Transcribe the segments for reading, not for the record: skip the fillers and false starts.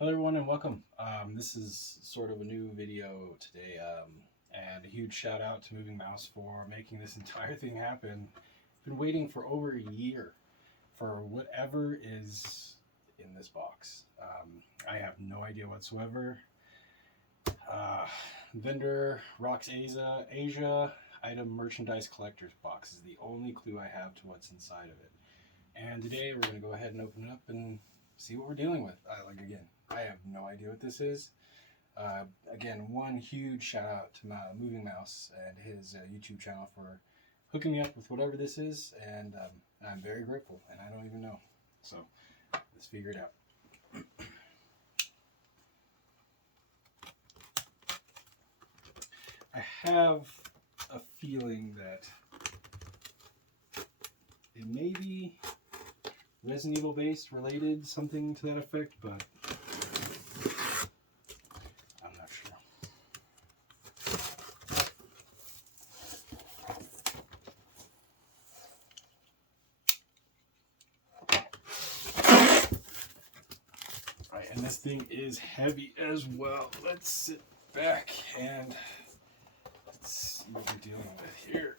Hello everyone and welcome. This is sort of a new video today, and a huge shout out to Moving Mouse for making this entire thing happen. I've been waiting for over a year for whatever is in this box. I have no idea whatsoever. Vendor Rocks Asia item merchandise collector's box is the only clue I have to what's inside of it. And today we're going to go ahead and open it up and see what we're dealing with. I have no idea what this is. Again, one huge shout out to Moving Mouse and his YouTube channel for hooking me up with whatever this is, and I'm very grateful, and I don't even know. So let's figure it out. I have a feeling that it may be Resident Evil based, related, something to that effect, but I'm not sure. All right, and this thing is heavy as well. Let's sit back and let's see what we're dealing with here.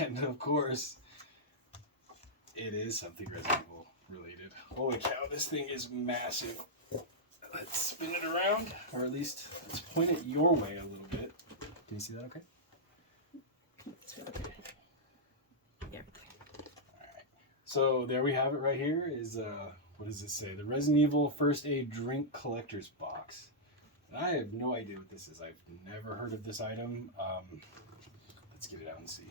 And of course, it is something Resident Evil related. Holy cow, this thing is massive. Let's spin it around, or at least let's point it your way a little bit. Can you see that okay? Okay. Yeah. Alright. So there we have it right here is, what does this say? The Resident Evil First Aid Drink Collector's Box. And I have no idea what this is. I've never heard of this item. Let's get it out and see.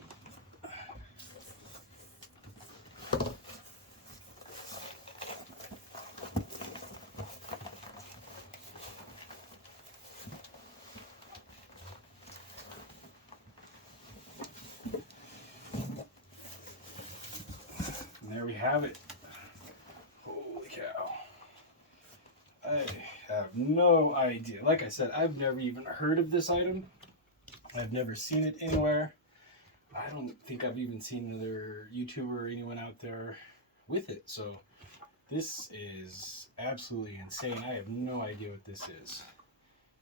And there we have it. Holy cow. I have no idea. Like I said, I've never even heard of this item. I've never seen it anywhere. I don't think I've even seen another YouTuber or anyone out there with it. So this is absolutely insane. I have no idea what this is.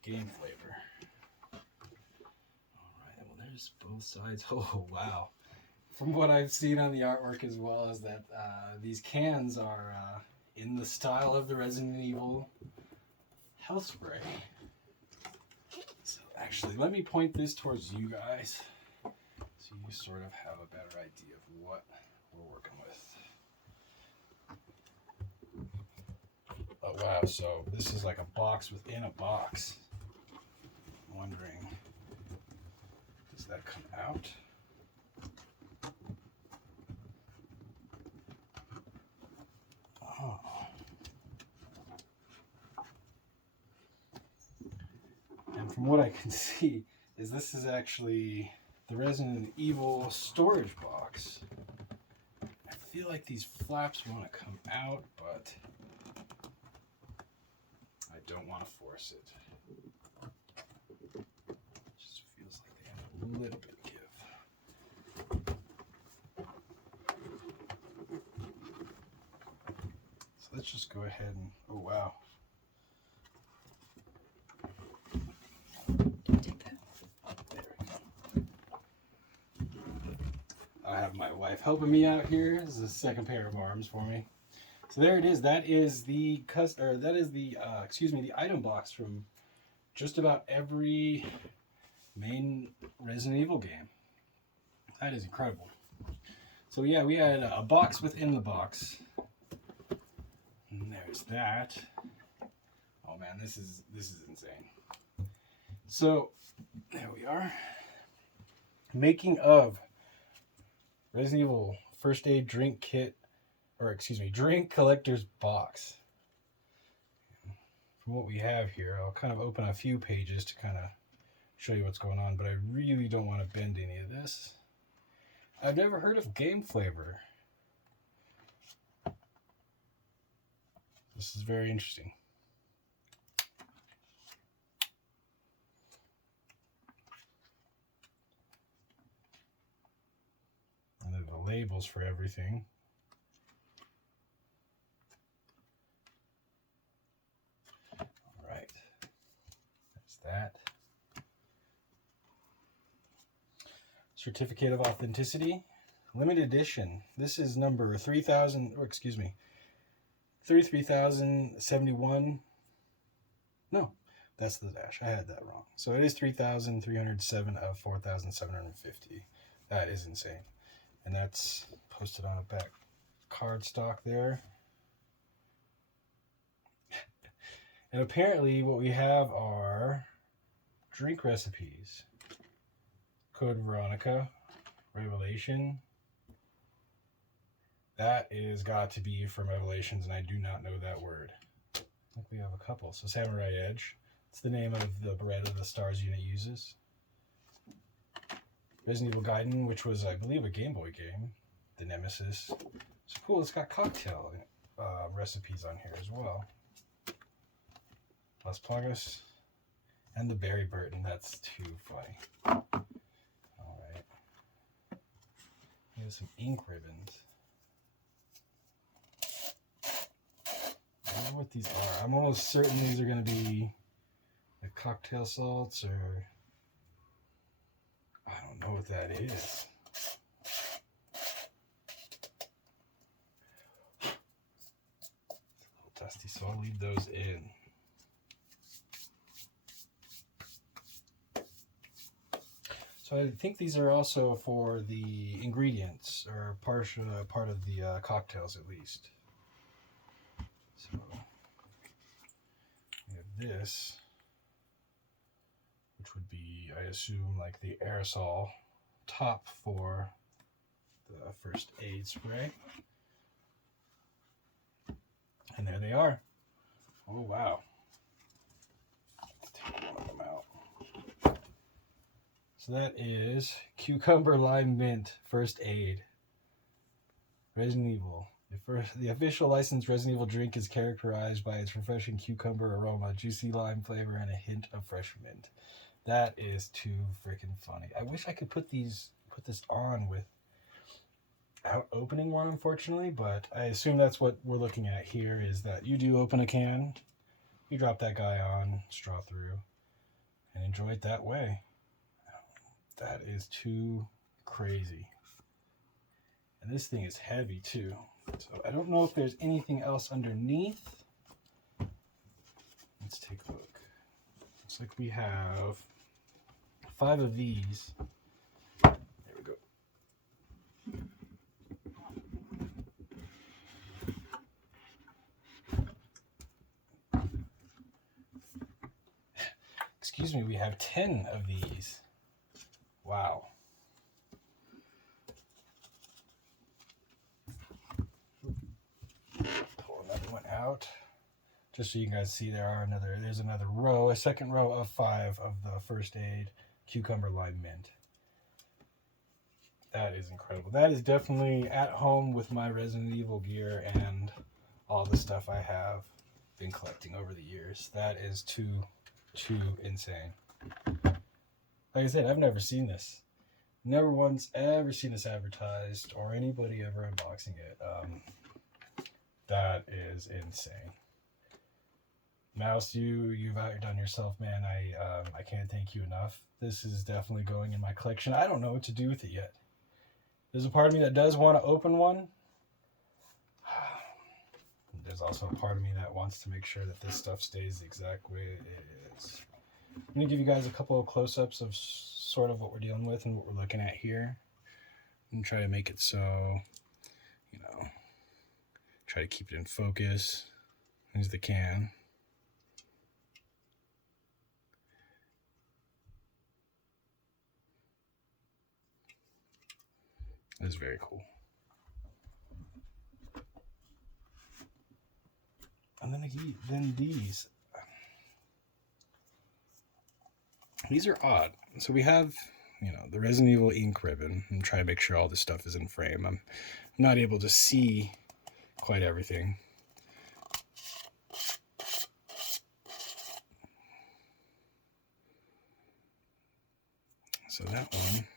Game flavor. Alright, well there's both sides. Oh wow. From what I've seen on the artwork as well as that these cans are in the style of the Resident Evil health spray. So actually, let me point this towards you guys so you sort of have a better idea of what we're working with. Oh wow, so this is like a box within a box. I'm wondering, does that come out? Oh. And from what I can see, is this is actually the Resident Evil storage box. I feel like these flaps want to come out, but I don't want to force it. It just feels like they have a little bit of give. So let's just go ahead and, oh wow. I have my wife helping me out here. This is a second pair of arms for me. So there it is. That is the the item box from just about every main Resident Evil game. That is incredible. So yeah, we had a box within the box. And there's that. Oh man, this is insane. So there we are. Making of Resident Evil First Aid Drink Kit, or excuse me, Drink Collector's Box. From what we have here, I'll kind of open a few pages to kind of show you what's going on, but I really don't want to bend any of this. I've never heard of game flavor. This is very interesting. And then the labels for everything. Certificate of Authenticity. Limited edition. This is number 33,071. No, that's the dash. I had that wrong. So it is 3,307 of 4,750. That is insane. And that's posted on a back cardstock there. And apparently what we have are drink recipes. Code Veronica, Revelation. That is got to be from Revelations, and I do not know that word. I think we have a couple. So Samurai Edge. It's the name of the Beretta the Stars unit uses. Resident Evil Gaiden, which was, I believe, a Game Boy game. The Nemesis. So cool, it's got cocktail recipes on here as well. Las Plagas. And the Barry Burton. That's too funny. Alright. Here's some ink ribbons. I don't know what these are. I'm almost certain these are going to be like cocktail salts, or I don't know what that is. It's a little dusty, so I'll leave those in. So I think these are also for the ingredients, or part of the cocktails at least. So we have this, which would be, I assume, like the aerosol top for the first aid spray. And there they are. Oh, wow. Let's take one of them out. So that is Cucumber Lime Mint First Aid. Resident Evil. The official licensed Resident Evil drink is characterized by its refreshing cucumber aroma, juicy lime flavor, and a hint of fresh mint. That is too freaking funny. I wish I could put this on without opening one, unfortunately, but I assume that's what we're looking at here, is that you do open a can, you drop that guy on, straw through, and enjoy it that way. That is too crazy. And this thing is heavy too. So I don't know if there's anything else underneath. Let's take a look. Looks like we have 5 of these. There we go. Excuse me, we have 10 of these. Wow. Pull another one out. Just so you guys see, there's another row, a second row of 5 of the First Aid Cucumber Lime Mint. That is incredible. That is definitely at home with my Resident Evil gear and all the stuff I have been collecting over the years. That is too insane. Like I said, I've never seen this. Never once ever seen this advertised or anybody ever unboxing it. That is insane. Mouse, you've outdone yourself, man. I can't thank you enough. This is definitely going in my collection. I don't know what to do with it yet. There's a part of me that does want to open one. There's also a part of me that wants to make sure that this stuff stays the exact way it is. I'm going to give you guys a couple of close-ups of sort of what we're dealing with and what we're looking at here. I'm going to try to make it so, try to keep it in focus. Here's the can. That's very cool. And then these. These are odd. So we have, the Resident Evil ink ribbon. I'm trying to make sure all this stuff is in frame. I'm not able to see quite everything. So that one.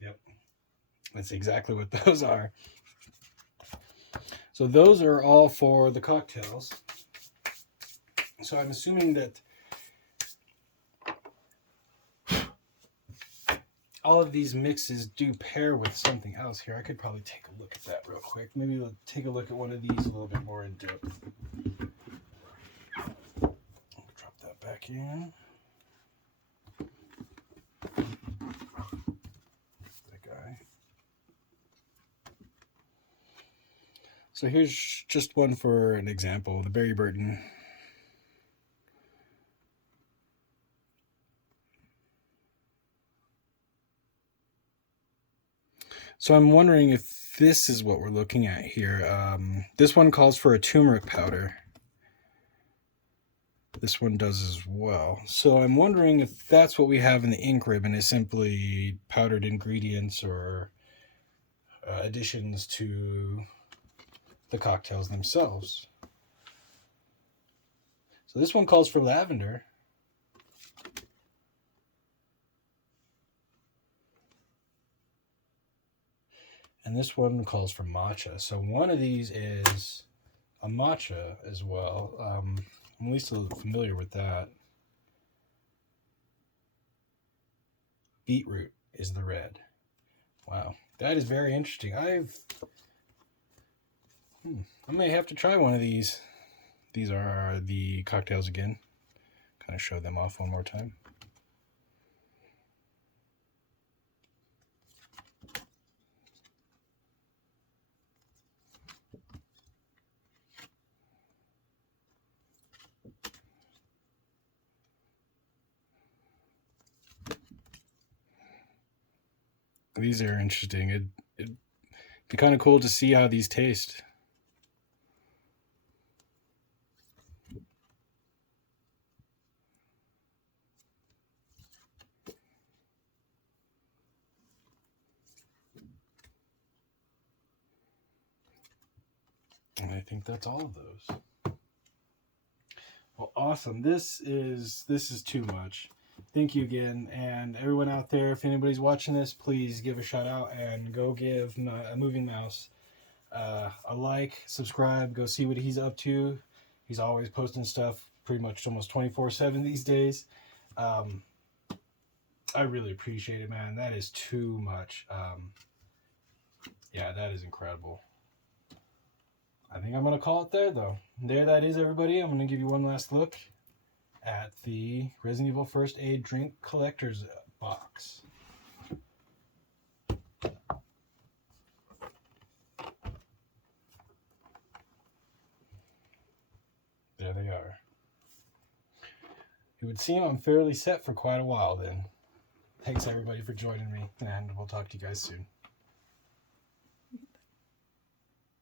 Yep. That's exactly what those are. So those are all for the cocktails. So I'm assuming that all of these mixes do pair with something else here. I could probably take a look at that real quick. Maybe we'll take a look at one of these a little bit more in depth. Drop that back in. That guy. So here's just one for an example, the Berry Burton. So I'm wondering if this is what we're looking at here. This one calls for a turmeric powder. This one does as well. So I'm wondering if that's what we have in the ink ribbon is simply powdered ingredients or additions to the cocktails themselves. So this one calls for lavender. And this one calls for matcha. So one of these is a matcha as well. I'm at least a little familiar with that. Beetroot is the red. Wow, that is very interesting. I may have to try one of these. These are the cocktails again. Kind of show them off one more time. These are interesting. It'd be kind of cool to see how these taste. And I think that's all of those. Well, awesome. This is too much. Thank you again, and everyone out there. If anybody's watching this, please give a shout out and go give a moving mouse a like, subscribe, go see what he's up to. He's always posting stuff, pretty much almost 24/7 these days. I really appreciate it, man. That is too much. Yeah, that is incredible. I think I'm going to call it there, though. There that is, everybody. I'm going to give you one last look at the Resident Evil First Aid Drink Collector's Box. There they are. It would seem I'm fairly set for quite a while then. Thanks, everybody, for joining me, and we'll talk to you guys soon.